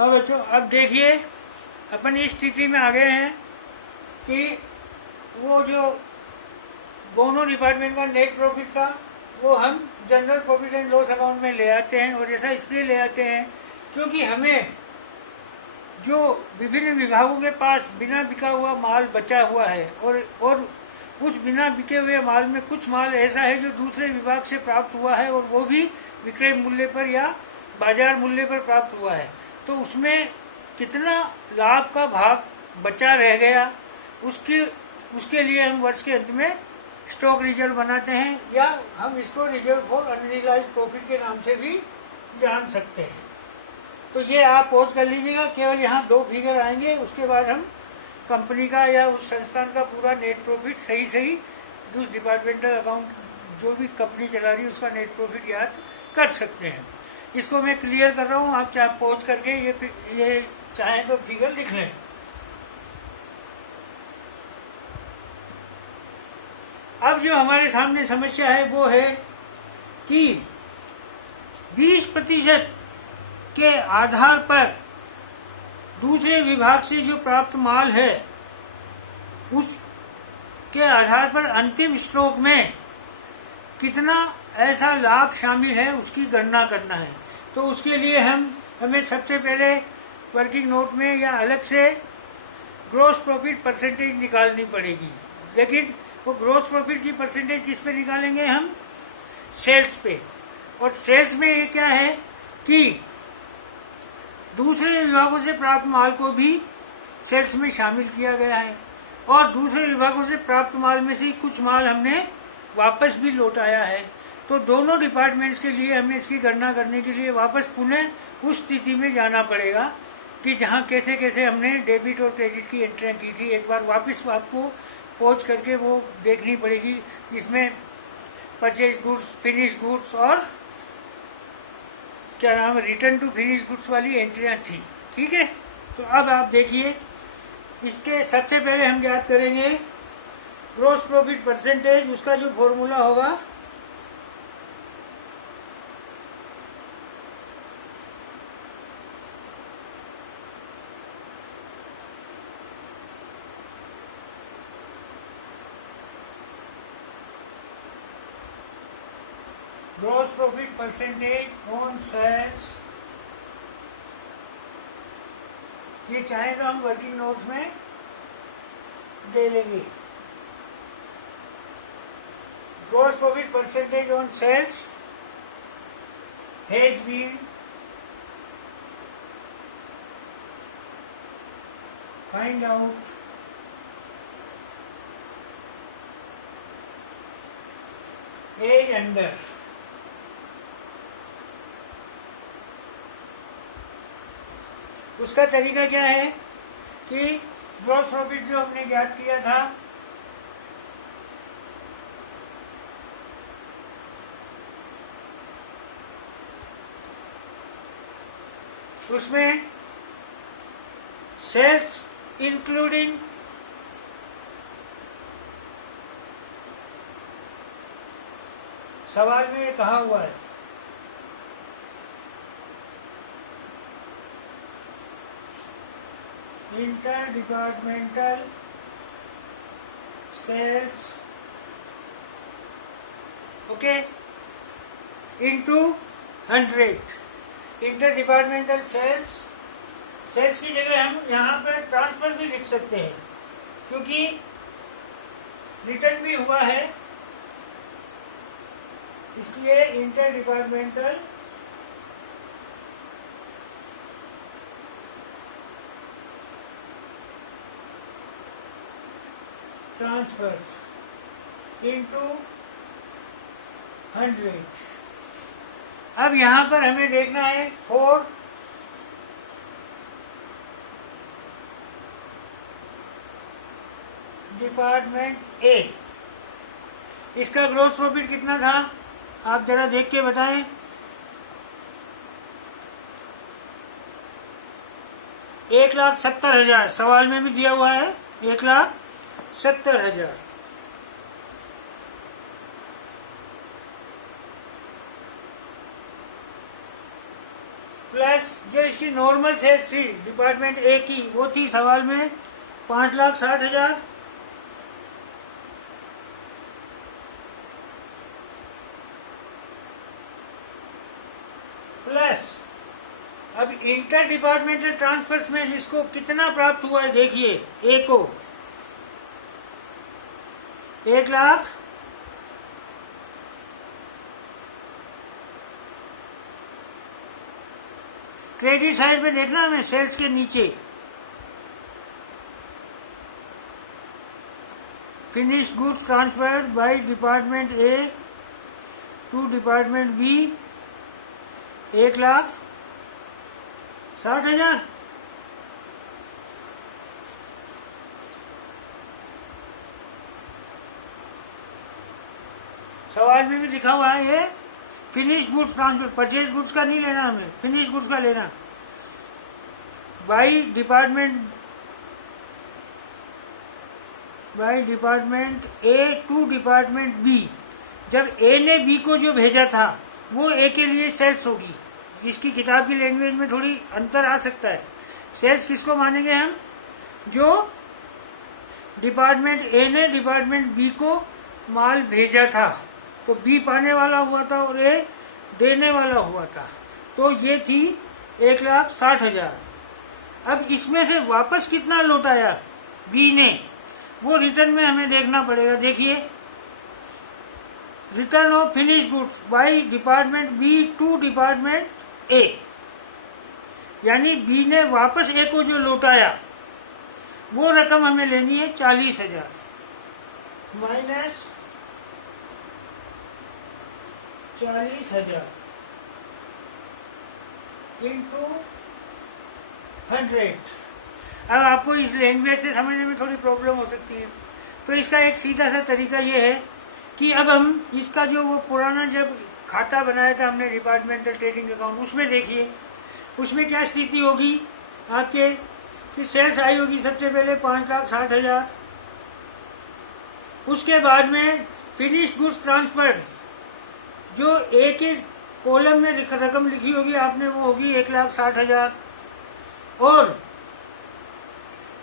हाँ बच्चों, अब देखिए अपन इस स्थिति में आ गए हैं कि वो जो दोनों डिपार्टमेंट का नेट प्रॉफिट था वो हम general profit and loss account में ले आते हैं। और ऐसा इसलिए ले आते हैं क्योंकि हमें जो विभिन्न विभागों के पास बिना बिका हुआ माल बचा हुआ है और उस बिना बिके हुए माल में कुछ माल ऐसा है जो दूसरे विभाग से प्राप्त हुआ है और वो भी विक्रय मूल्य पर या बाजार मूल्य पर प्राप्त हुआ है, तो उसमें कितना लाभ का भाग बचा रह गया उसके लिए हम वर्ष के अंत में स्टॉक रिजर्व बनाते हैं, या हम इसको रिजर्व फॉर अनरियलाइज प्रॉफिट के नाम से भी जान सकते हैं। तो ये आप पॉज कर लीजिएगा, केवल यहाँ 2 फिगर आएंगे, उसके बाद हम कंपनी का या उस संस्थान का पूरा नेट प्रॉफिट सही उस डिपार्टमेंटल अकाउंट जो भी कंपनी चला रही है उसका नेट प्रॉफिट याद कर सकते हैं। इसको मैं क्लियर कर रहा हूँ, आप चाहे पॉज करके ये चाहें तो फिगर लिख लें। अब जो हमारे सामने समस्या है वो है कि 20% के आधार पर दूसरे विभाग से जो प्राप्त माल है उसके आधार पर अंतिम स्टॉक में कितना ऐसा लाभ शामिल है उसकी गणना करना है। तो उसके लिए हमें सबसे पहले वर्किंग नोट में या अलग से ग्रॉस प्रॉफिट परसेंटेज निकालनी पड़ेगी। लेकिन वो ग्रॉस प्रॉफिट की परसेंटेज किस पे निकालेंगे? हम सेल्स पे। और सेल्स में ये क्या है कि दूसरे विभागों से प्राप्त माल को भी सेल्स में शामिल किया गया है और दूसरे विभागों से प्राप्त माल में से कुछ माल हमने वापस भी लौटाया है। तो दोनों डिपार्टमेंट्स के लिए हमें इसकी गणना करने के लिए वापस पुनः उस स्थिति में जाना पड़ेगा कि जहाँ कैसे कैसे हमने डेबिट और क्रेडिट की एंट्रियाँ की थी। एक बार वापस आपको पहुँच करके वो देखनी पड़ेगी। इसमें परचेज गुड्स, फिनिश गुड्स और क्या नाम है रिटर्न टू फिनिश गुड्स वाली एंट्रियाँ थी। ठीक है, तो अब आप देखिए, इसके सबसे पहले हम याद करेंगे ग्रॉस प्रॉफिट परसेंटेज। उसका जो फॉर्मूला होगा gross profit percentage on sales, ये चाहे तो हम वर्किंग नोट्स में दे लेंगे। Gross profit percentage on sales has been find out as under. उसका तरीका क्या है कि ग्रॉस प्रॉफिट जो हमने ज्ञात किया था उसमें सेल्स इंक्लूडिंग सवाल में ये कहा हुआ है inter departmental sales okay into 100। Inter departmental sales की जगह हम यहाँ पर ट्रांसफर भी लिख सकते हैं क्योंकि रिटर्न भी हुआ है, इसलिए इंटर डिपार्टमेंटल ट्रांसफर्स इनटू 100। अब यहाँ पर हमें देखना है फॉर डिपार्टमेंट ए इसका ग्रॉस प्रॉफिट कितना था, आप जरा देख के बताएं। $1,70,000 सवाल में भी दिया हुआ है, 1,70,000। प्लस जो इसकी नॉर्मल सेल्स थी डिपार्टमेंट ए की, वो थी सवाल में 5,60,000 प्लस अब इंटर डिपार्टमेंटल ट्रांसफर्स में इसको कितना प्राप्त हुआ है देखिए, ए को 1,00,000 क्रेडिट साइड में देखना हमें सेल्स के नीचे finish goods transferred by department A to department B 1,60,000। सवाल में भी लिखा हुआ है ये finish goods transfer, purchase goods का नहीं लेना हमें, फिनिश गुड्स का लेना। By department A to department B, जब ए ने बी को जो भेजा था वो ए के लिए सेल्स होगी। इसकी किताब की लैंग्वेज में थोड़ी अंतर आ सकता है। सेल्स किसको मानेंगे हम, जो डिपार्टमेंट ए ने डिपार्टमेंट बी को माल भेजा था, तो बी पाने वाला हुआ था और ए देने वाला हुआ था, तो ये थी 1,60,000। अब इसमें से वापस कितना लौटाया बी ने, वो रिटर्न में हमें देखना पड़ेगा। देखिए, return of finish goods by department B to department A, यानी बी ने वापस ए को जो लौटाया वो रकम हमें लेनी है 40,000 माइनस 40,000 इंटू 100। अब आपको इस लैंग्वेज से समझने में थोड़ी प्रॉब्लम हो सकती है, तो इसका एक सीधा सा तरीका ये है कि अब हम इसका जो वो पुराना जब खाता बनाया था हमने डिपार्टमेंटल ट्रेडिंग अकाउंट, उसमें देखिए उसमें क्या स्थिति होगी आपके कि सेल्स आई होगी सबसे पहले 5,60,000, उसके बाद में फिनिश गुड्स ट्रांसफर्ड जो ए के कॉलम में रकम लिखी होगी आपने वो होगी 1,60,000, और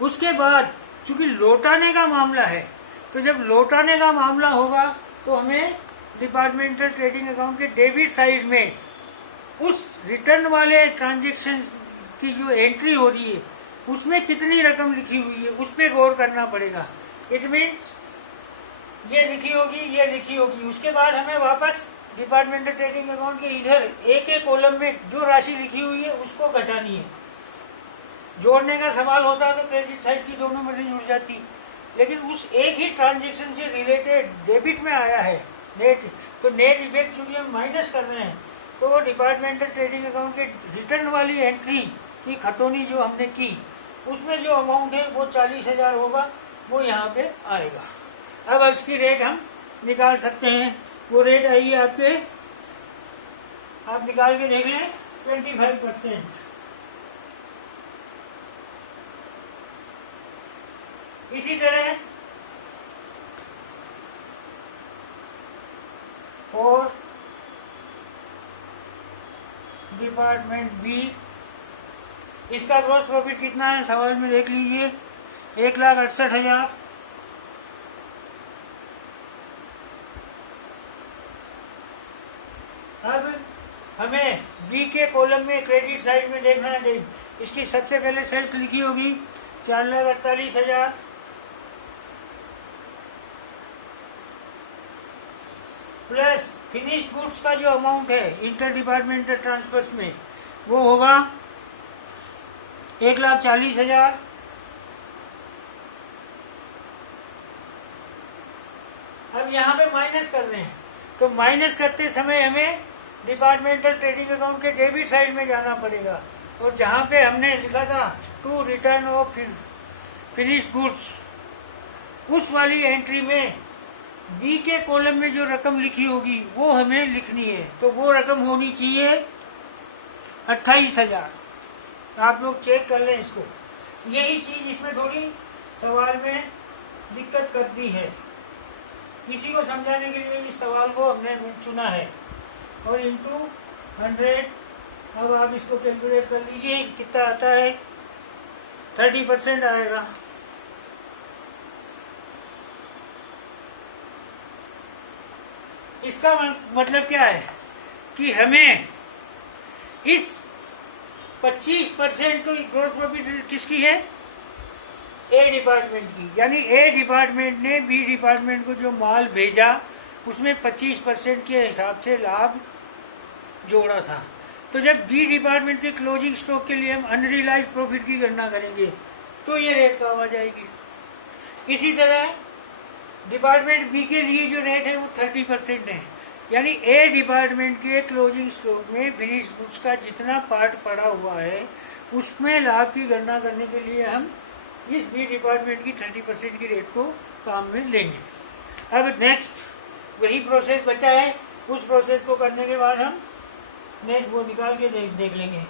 उसके बाद चूंकि लौटाने का मामला है तो जब लौटाने का मामला होगा तो हमें डिपार्टमेंटल ट्रेडिंग अकाउंट के डेबिट साइड में उस रिटर्न वाले ट्रांजैक्शन की जो एंट्री हो रही है उसमें कितनी रकम लिखी हुई है उस पर गौर करना पड़ेगा। इट मीन्स ये लिखी होगी, ये लिखी होगी, उसके बाद हमें वापस डिपार्टमेंटल ट्रेडिंग अकाउंट के इधर ए के कॉलम में जो राशि लिखी हुई है उसको घटानी है। जोड़ने का सवाल होता तो क्रेडिट साइड की दोनों मदद जुड़ जाती, लेकिन उस एक ही ट्रांजैक्शन से रिलेटेड डेबिट में आया है नेट, तो नेट इफेक्ट चूंकि हम माइनस कर रहे हैं तो वो डिपार्टमेंटल ट्रेडिंग अकाउंट के रिटर्न वाली एंट्री की खतौनी जो हमने की उसमें जो अमाउंट है वो 40,000 होगा, वो यहाँ पे आएगा। अब इसकी रेट हम निकाल सकते हैं, वो रेट आई है आपके, आप निकाल के देख लें 25%। इसी तरह और डिपार्टमेंट बी, इसका ग्रॉस प्रॉफिट कितना है सवाल में देख लीजिए, 1,68,000। अब हमें बी के कॉलम में क्रेडिट साइड में देखना है, इसकी सबसे पहले सेल्स लिखी होगी 4,48,000, प्लस फिनिश गुड्स का जो अमाउंट है इंटर डिपार्टमेंटल ट्रांसफर्स में वो होगा 1,40,000। अब यहाँ पे माइनस कर रहे हैं, तो माइनस करते समय हमें डिपार्टमेंटल ट्रेडिंग अकाउंट के डेबिट साइड में जाना पड़ेगा, और जहाँ पे हमने लिखा था to return of finish goods, उस वाली एंट्री में बी के कॉलम में जो रकम लिखी होगी वो हमें लिखनी है, तो वो रकम होनी चाहिए 28,000। आप लोग चेक कर लें इसको, यही चीज इसमें थोड़ी सवाल में दिक्कत करती है, इसी को समझाने के लिए इस सवाल को हमने चुना है। और इंटू 100 अब आप इसको कैलकुलेट कर लीजिए कितना आता है। 30% आएगा। इसका मतलब क्या है कि हमें इस 25% तो ग्रोथ प्रॉफिट किसकी है? ए डिपार्टमेंट की। यानी ए डिपार्टमेंट ने बी डिपार्टमेंट को जो माल भेजा उसमें 25% के हिसाब से लाभ जोड़ा था। तो जब बी डिपार्टमेंट के क्लोजिंग स्टॉक के लिए हम अनरियलाइज प्रॉफिट की गणना करेंगे तो ये रेट कम आ जाएगी। इसी तरह डिपार्टमेंट बी के लिए जो रेट है वो 30% है। यानी ए डिपार्टमेंट के क्लोजिंग स्टॉक में फिनिश गुड्स का जितना पार्ट पड़ा हुआ है उसमें लाभ की गणना करने के लिए हम इस बी डिपार्टमेंट की 30% की रेट को काम में लेंगे। अब नेक्स्ट वही प्रोसेस बचा है, उस प्रोसेस को करने के बाद हम नेक्स्ट वो निकाल के देख लेंगे।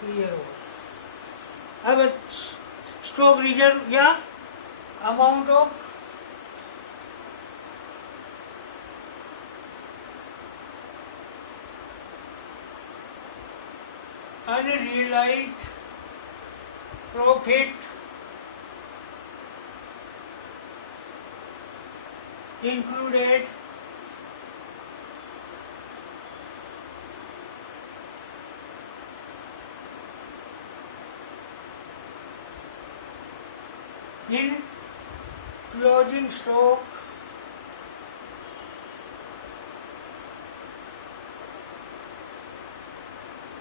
क्लियर हो। अब स्टॉक रिजर्व या amount of unrealized profit included in closing stock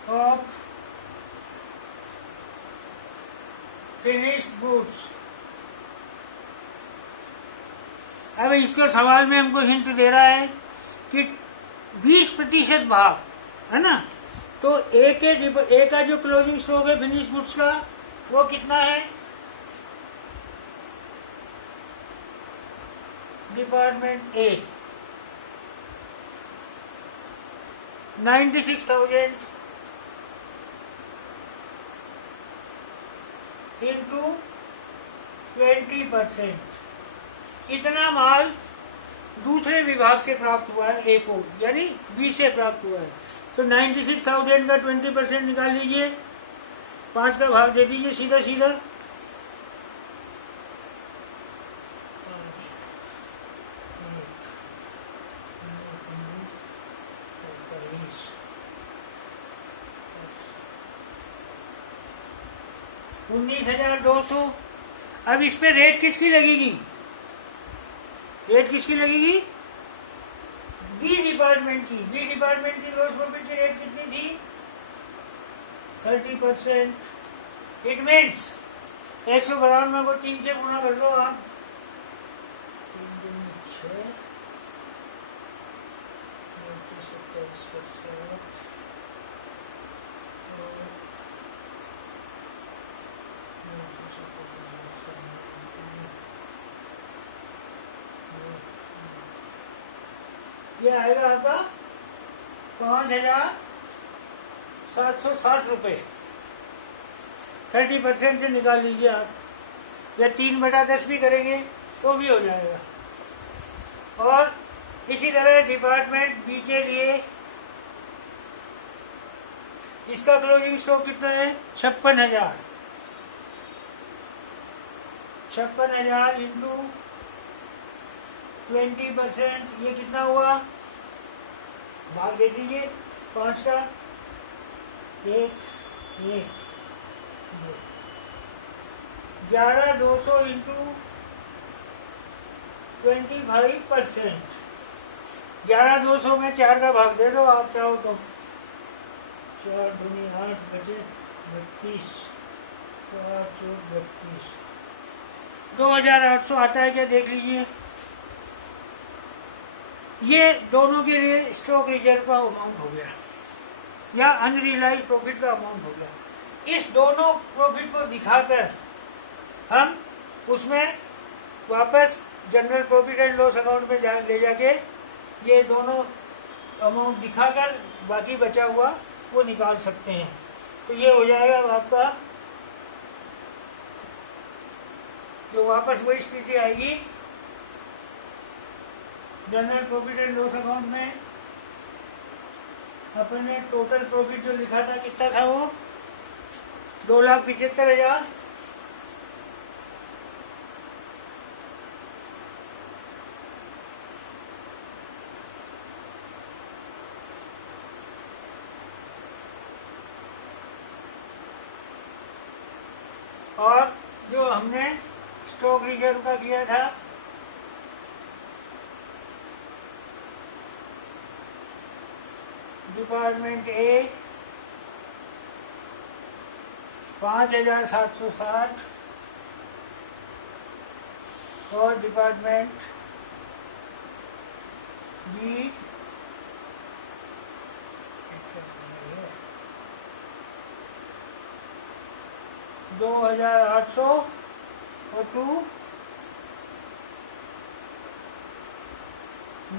of finished goods. अब इसको सवाल में हमको हिंट दे रहा है कि 20% भाग है ना, तो ए का जो क्लोजिंग स्टॉक है फिनिश्ड गुड्स का वो कितना है? Department A 96,000 into 20%। इतना माल दूसरे विभाग से प्राप्त हुआ है ए को, यानी बी से प्राप्त हुआ है। तो 96,000 का 20% निकाल लीजिए, 5 का भाग दे दीजिए सीधा सीधा। $19,200। अब इस पे रेट किसकी लगेगी? रेट किसकी लगेगी? बी डिपार्टमेंट की। बी डिपार्टमेंट की ग्रॉस प्रॉफिट की रेट कितनी थी? 30%। इट मीन्स 192 को 3 से गुना कर दो आप। 27 ये आएगा आपका 5,760 रुपये। 30% से निकाल लीजिए आप, या 3/10 भी करेंगे तो भी हो जाएगा। और इसी तरह डिपार्टमेंट बी के लिए इसका क्लोजिंग स्टॉक कितना है? 56,000। 56,000 इंटू 20%, ये कितना हुआ? भाग दे दीजिए 5 का। 11,200 इंटू 25%। 11,200 में 4 का भाग दे दो आप चाहो तो। 4 दूनी 8 बचे 32, 4 4 32, 2,800 आता है क्या देख लीजिए। ये दोनों के लिए स्टॉक रिजर्व का अमाउंट हो गया या अनरियलाइज प्रॉफिट का अमाउंट हो गया। इस दोनों प्रॉफिट को दिखाकर हम उसमें वापस general profit and loss account में ले जाके ये दोनों अमाउंट दिखाकर बाकी बचा हुआ वो निकाल सकते हैं। तो ये हो जाएगा आपका जो वापस वही स्थिति आएगी। General profit and loss account में अपने टोटल प्रॉफिट जो लिखा था कितना था, वो 2,75,000। और जो हमने स्टॉक रिजर्व का किया था डिपार्टमेंट ए 5,760 और डिपार्टमेंट बी 2,800 और 2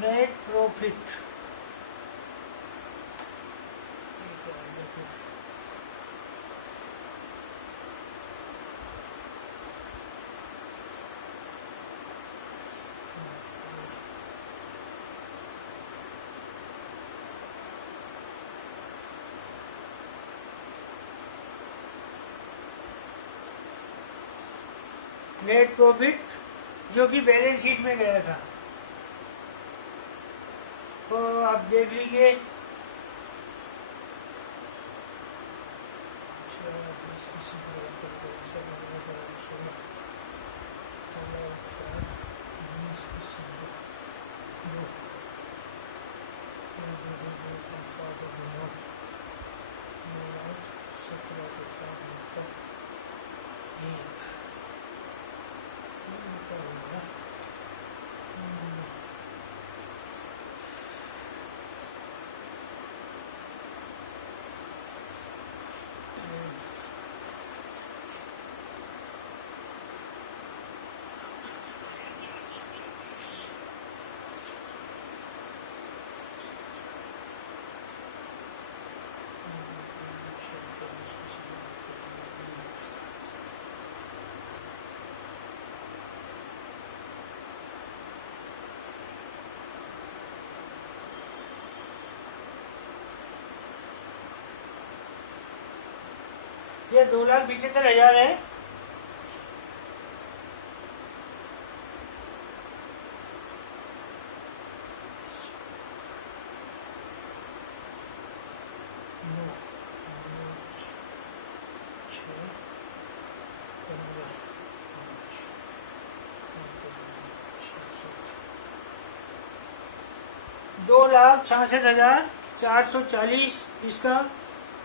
नेट प्रॉफिट। नेट प्रॉफिट जो कि बैलेंस शीट में गया था, तो आप देख लीजिए। ये 2,75,000 है। $2,66,440 इसका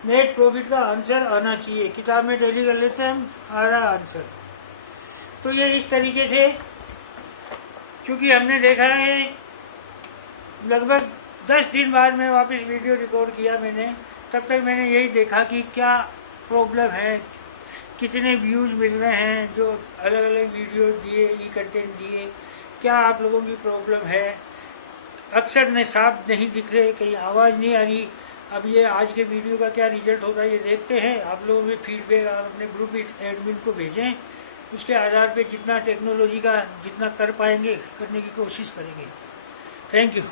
नेट प्रॉफिट का आंसर आना चाहिए। किताब में टैली कर लेते हैं हम, आ रहा आंसर। तो ये इस तरीके से, चूंकि हमने देखा है लगभग 10 दिन बाद में वापस वीडियो रिकॉर्ड किया मैंने, तब तक मैंने यही देखा कि क्या प्रॉब्लम है, कितने व्यूज मिल रहे हैं जो अलग अलग वीडियो दिए, ई कंटेंट दिए, क्या आप लोगों की प्रॉब्लम है। अक्सर ने साफ नहीं दिख रहे, कहीं आवाज़ नहीं आ रही। अब ये आज के वीडियो का क्या रिजल्ट होता है ये देखते हैं। आप लोगों के फीडबैक आप अपने ग्रुप एडमिन को भेजें, उसके आधार पे जितना टेक्नोलॉजी का जितना कर पाएंगे करने की कोशिश करेंगे। Thank you.